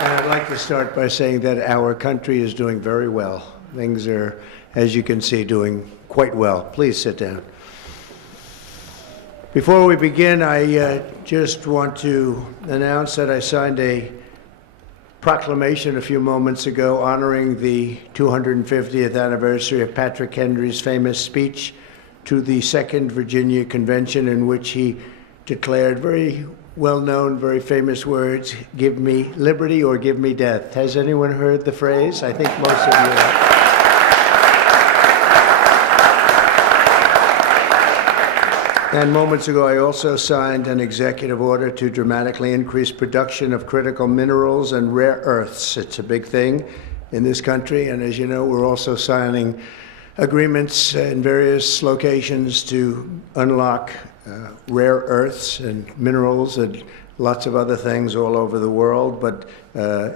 And I'd like to start by saying that our country is doing very well. Things are, as you can see, doing quite well. Please sit down. Before we begin, I just want to announce that I signed a proclamation a few moments ago honoring the 250th anniversary of Patrick Henry's famous speech to the Second Virginia Convention, in which he declared very well-known, very famous words, "Give me liberty or give me death." Has anyone heard the phrase? I think most of you have. And moments ago, I also signed an executive order to dramatically increase production of critical minerals and rare earths. It's a big thing in this country, and as you know, we're also signing agreements in various locations to unlock rare earths and minerals and lots of other things all over the world, but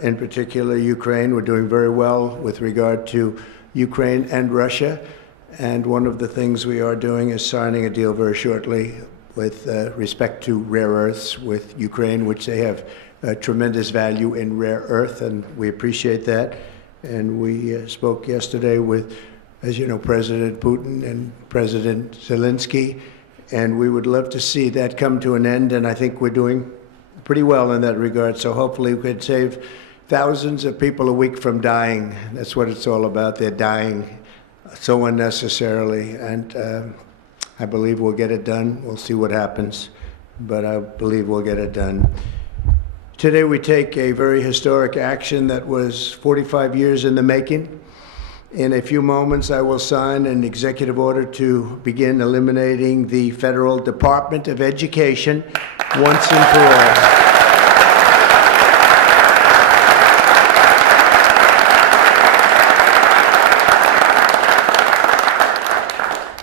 in particular Ukraine. We're doing very well with regard to Ukraine and Russia, and one of the things we are doing is signing a deal very shortly with respect to rare earths with Ukraine, which they have tremendous value in rare earth, and we appreciate that. And we spoke yesterday with, as you know, President Putin and President Zelensky, and we would love to see that come to an end, and I think we're doing pretty well in that regard. So hopefully we could save thousands of people a week from dying. That's what it's all about. They're dying so unnecessarily, and I believe we'll get it done. We'll see what happens, but I believe we'll get it done. Today we take a very historic action that was 45 years in the making. In a few moments, I will sign an executive order to begin eliminating the Federal Department of Education once and for all.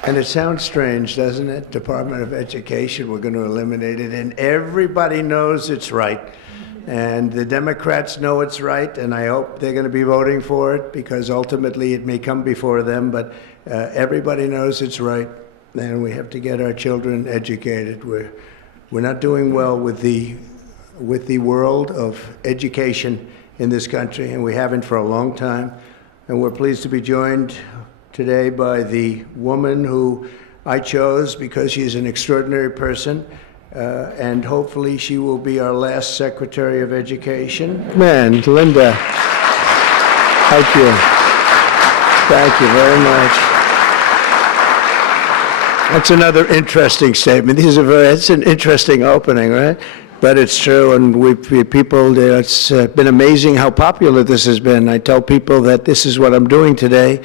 And it sounds strange, doesn't it? Department of Education, we're going to eliminate it, and everybody knows it's right. And the Democrats know it's right, and I hope they're going to be voting for it, because ultimately it may come before them, but everybody knows it's right, and we have to get our children educated. We're not doing well with the world of education in this country, and we haven't for a long time. And we're pleased to be joined today by the woman who I chose because she's an extraordinary person, and hopefully she will be our last Secretary of Education. Man, Linda, thank you. Thank you very much. That's another interesting statement. It's an interesting opening, right? But it's true, and it's been amazing how popular this has been. I tell people that this is what I'm doing today,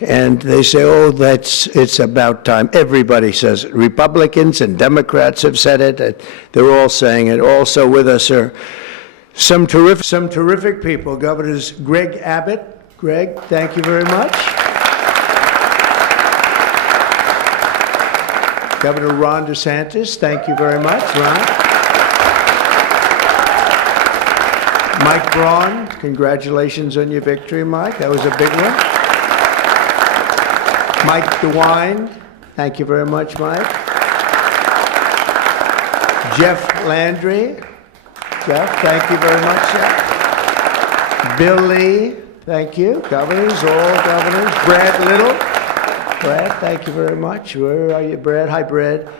and they say, "Oh, it's about time." Everybody says it. Republicans and Democrats have said it. They're all saying it. Also with us are some terrific people. Governors Greg Abbott. Greg, thank you very much. Governor Ron DeSantis, thank you very much, Ron. Mike Braun, congratulations on your victory, Mike. That was a big one. Mike DeWine, thank you very much, Mike. Jeff Landry. Jeff, thank you very much, Jeff. Bill Lee, thank you. Governors, all governors. Brad Little. Brad, thank you very much. Where are you, Brad? Hi, Brad.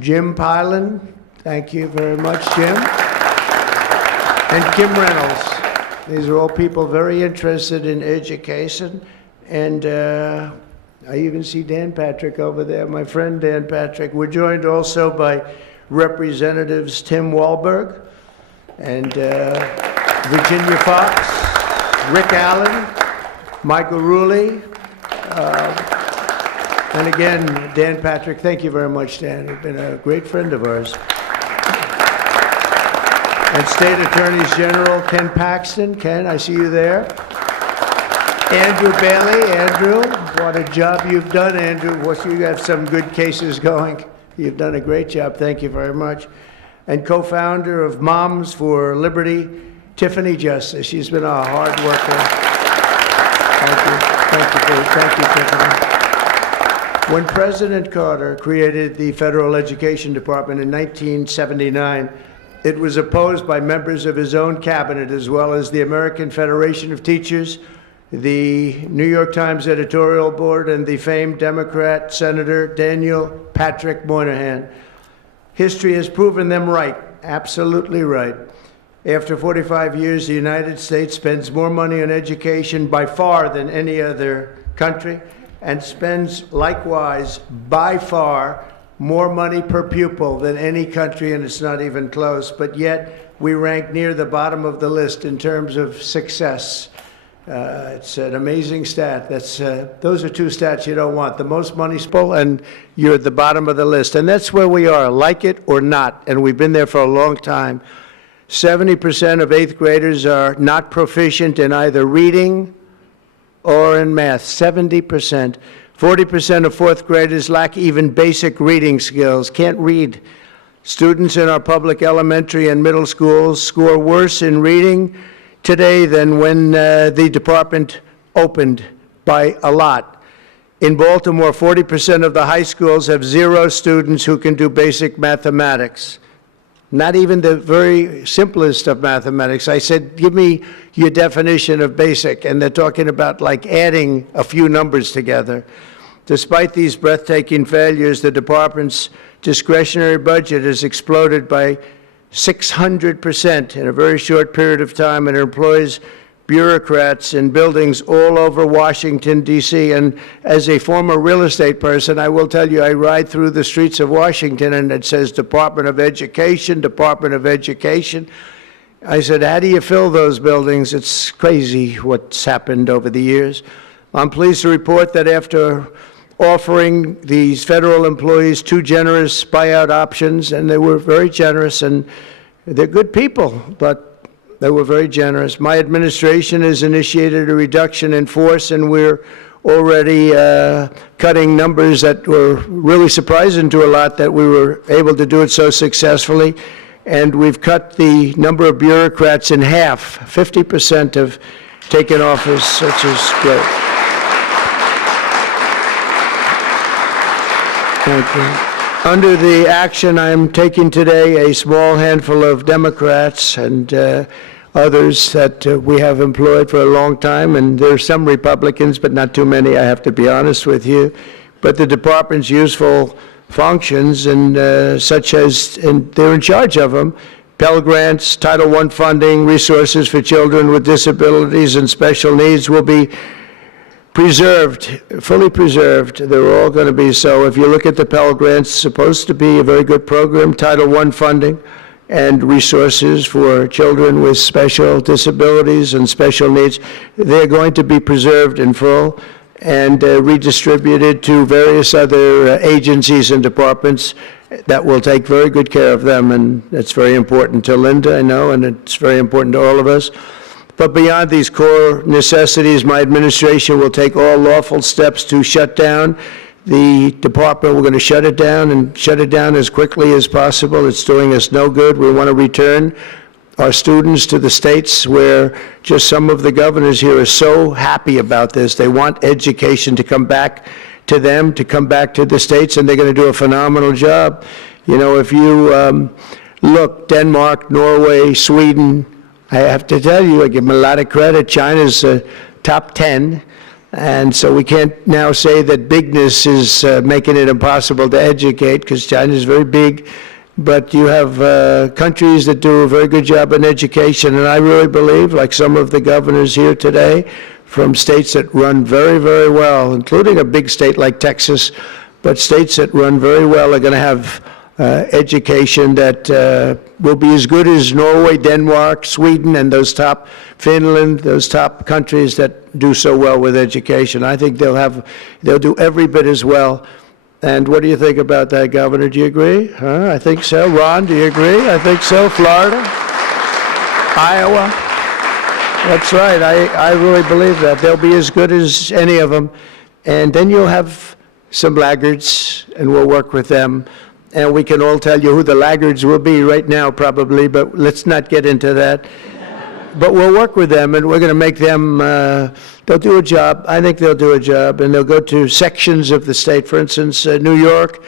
Jim Pylan, thank you very much, Jim. And Kim Reynolds. These are all people very interested in education. And I even see Dan Patrick over there, my friend Dan Patrick. We're joined also by Representatives Tim Walberg and Virginia Fox, Rick Allen, Michael Rulli, and again, Dan Patrick. Thank you very much, Dan. You've been a great friend of ours. And State Attorneys General Ken Paxton. Ken, I see you there. Andrew Bailey. Andrew, what a job you've done, Andrew. You have some good cases going. You've done a great job. Thank you very much. And co-founder of Moms for Liberty, Tiffany Justice. She's been a hard worker. Thank you, Tiffany. When President Carter created the Federal Education Department in 1979, It was opposed by members of his own cabinet, as well as the American Federation of Teachers, the New York Times editorial board, and the famed Democrat Senator Daniel Patrick Moynihan. History has proven them right, absolutely right. After 45 years, the United States spends more money on education by far than any other country, and spends likewise by far more money per pupil than any country, and it's not even close. But yet we rank near the bottom of the list in terms of success. It's an amazing stat. Those are two stats you don't want. The most money spent, and you're at the bottom of the list. And that's where we are, like it or not. And we've been there for a long time. 70% of 8th graders are not proficient in either reading or in math. 70%. 40% of 4th graders lack even basic reading skills, can't read. Students in our public elementary and middle schools score worse in reading today than when the department opened, by a lot. In Baltimore, 40% of the high schools have 0 students who can do basic mathematics. Not even the very simplest of mathematics. I said, give me your definition of basic, and they're talking about like adding a few numbers together. Despite these breathtaking failures, the department's discretionary budget has exploded by 600% in a very short period of time, and it employs bureaucrats in buildings all over Washington, D.C. And as a former real estate person, I will tell you, I ride through the streets of Washington and it says Department of Education, Department of Education. I said, how do you fill those buildings? It's crazy what's happened over the years. I'm pleased to report that after offering these federal employees 2 generous buyout options, and they were very generous, and they're good people, but they were very generous. My administration has initiated a reduction in force, and we're already cutting numbers that were really surprising to a lot that we were able to do it so successfully. And we've cut the number of bureaucrats in half. 50% have taken office, which is great. Thank you. Under the action I'm taking today, a small handful of Democrats and others that we have employed for a long time, and there are some Republicans, but not too many, I have to be honest with you. But the department's useful functions, and such as, and they're in charge of them, Pell Grants, Title I funding, resources for children with disabilities and special needs will be preserved, fully preserved. They're all going to be so. If you look at the Pell Grants, it's supposed to be a very good program. Title I funding and resources for children with special disabilities and special needs, they're going to be preserved in full and redistributed to various other agencies and departments that will take very good care of them. And that's very important to Linda, I know, and it's very important to all of us. But beyond these core necessities, my administration will take all lawful steps to shut down the department. We're going to shut it down, and shut it down as quickly as possible. It's doing us no good. We want to return our students to the states where just some of the governors here are so happy about this. They want education to come back to them, to come back to the states, and they're going to do a phenomenal job. You know, if you look, Denmark, Norway, Sweden, I have to tell you, I give them a lot of credit. China's top 10, and so we can't now say that bigness is making it impossible to educate, because China's very big. But you have countries that do a very good job in education, and I really believe, like some of the governors here today, from states that run very, very well, including a big state like Texas, but states that run very well are going to have education that will be as good as Norway, Denmark, Sweden, and those top, Finland, those top countries that do so well with education. I think they'll do every bit as well. And what do you think about that, Governor? Do you agree? Huh? I think so. Ron, do you agree? I think so. Florida? Iowa? That's right. I really believe that. They'll be as good as any of them. And then you'll have some laggards, and we'll work with them. And we can all tell you who the laggards will be right now, probably, but let's not get into that. But we'll work with them, and we're going to make them, they'll do a job. I think they'll do a job, and they'll go to sections of the state. For instance, New York,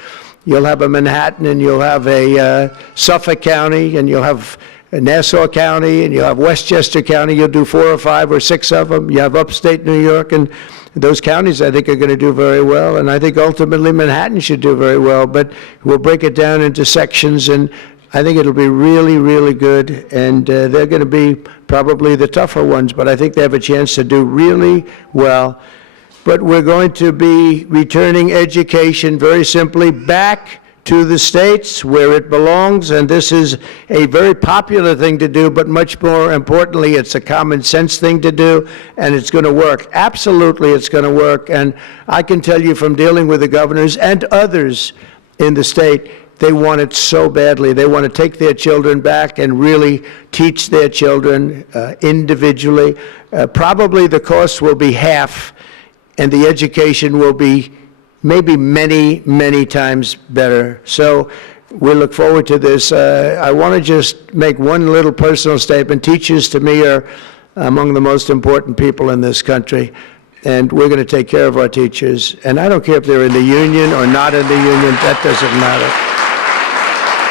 You'll have a Manhattan, and you'll have a Suffolk County, and you'll have Nassau County, and you'll have Westchester County. You'll do 4 or 5 or 6 of them. You have upstate New York, and those counties, I think, are going to do very well. And I think ultimately Manhattan should do very well. But we'll break it down into sections, and I think it'll be really, really good. And they're going to be probably the tougher ones, but I think they have a chance to do really well. But we're going to be returning education very simply back to the states where it belongs, and this is a very popular thing to do, but much more importantly, it's a common sense thing to do, and it's going to work. Absolutely, it's going to work, and I can tell you from dealing with the governors and others in the state, they want it so badly. They want to take their children back and really teach their children individually. Probably the cost will be half, and the education will be maybe many, many times better. So we look forward to this. I want to just make one little personal statement. Teachers, to me, are among the most important people in this country, and we're going to take care of our teachers. And I don't care if they're in the union or not in the union. That doesn't matter.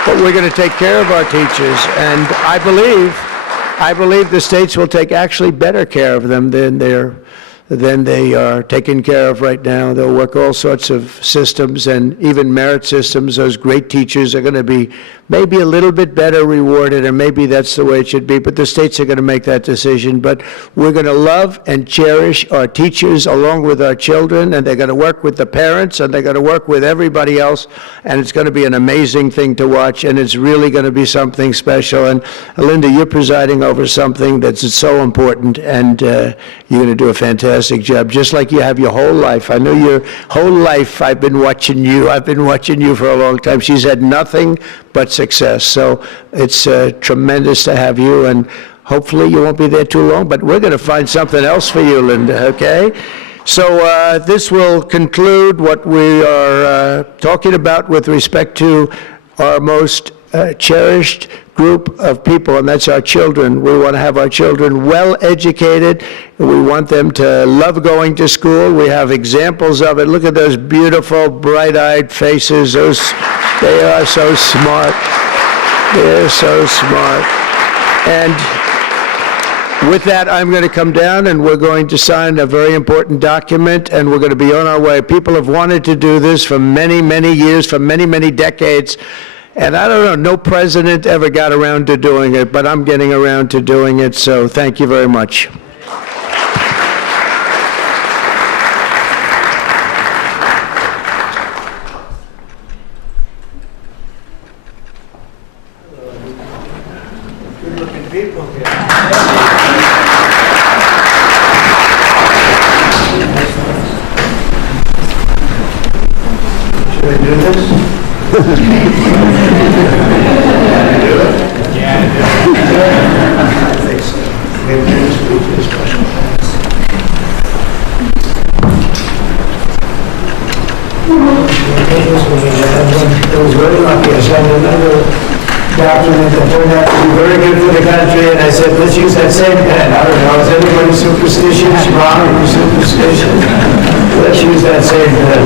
But we're going to take care of our teachers, and I believe the states will take actually better care of them than they are taken care of right now. They'll work all sorts of systems and even merit systems. Those great teachers are going to be maybe a little bit better rewarded, and maybe that's the way it should be, but the states are going to make that decision. But we're going to love and cherish our teachers along with our children, and they're going to work with the parents, and they're going to work with everybody else, and it's going to be an amazing thing to watch, and it's really going to be something special. And Linda, you're presiding over something that's so important, and you're going to do a fantastic job, just like you have your whole life. I know your whole life I've been watching you. I've been watching you for a long time. She's had nothing but success. So it's tremendous to have you, and hopefully you won't be there too long, but we're going to find something else for you, Linda, okay? So this will conclude what we are talking about with respect to our most cherished group of people, and that's our children. We want to have our children well educated. We want them to love going to school. We have examples of it. Look at those beautiful, bright-eyed faces. They are so smart. They're so smart. And with that, I'm going to come down, and we're going to sign a very important document, and we're going to be on our way. People have wanted to do this for many, many years, for many, many decades. And I don't know, no president ever got around to doing it, but I'm getting around to doing it, so thank you very much. Good-looking people here. Should I do this? So we do It was very lucky. I signed another document that turned out to be very good for the country, and I said, let's use that same pen. I don't know, is anybody superstitious? Ron, are you superstitious? Let's use that same pen.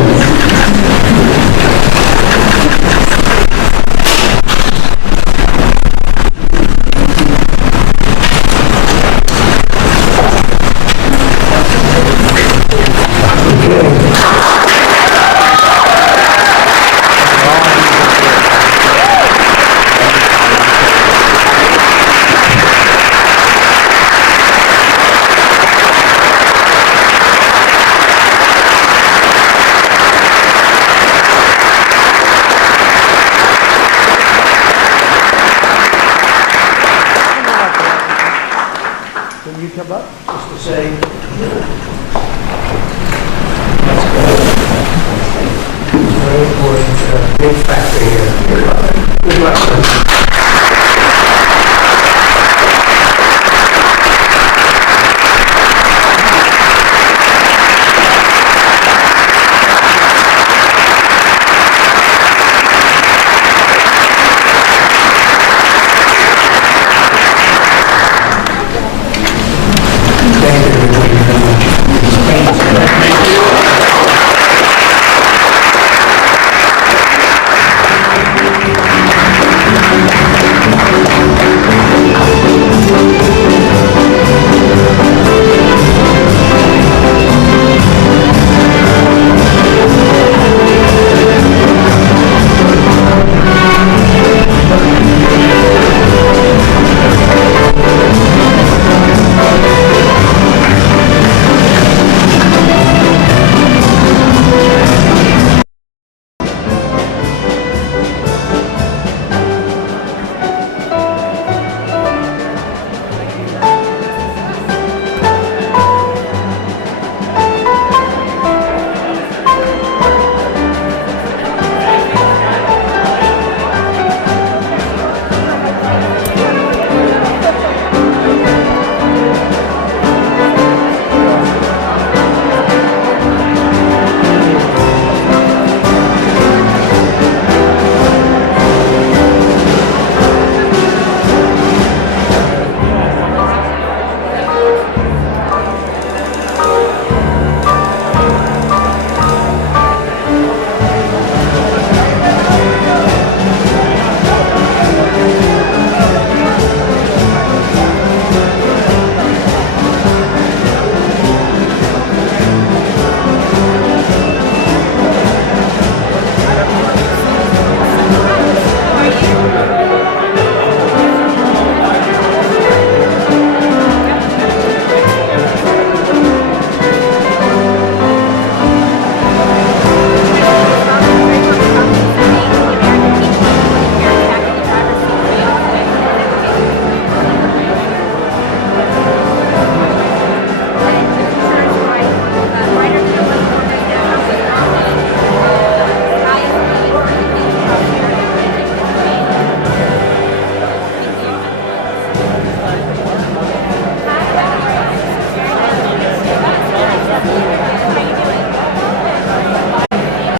Come up just to say, very important, big factor here. Good luck.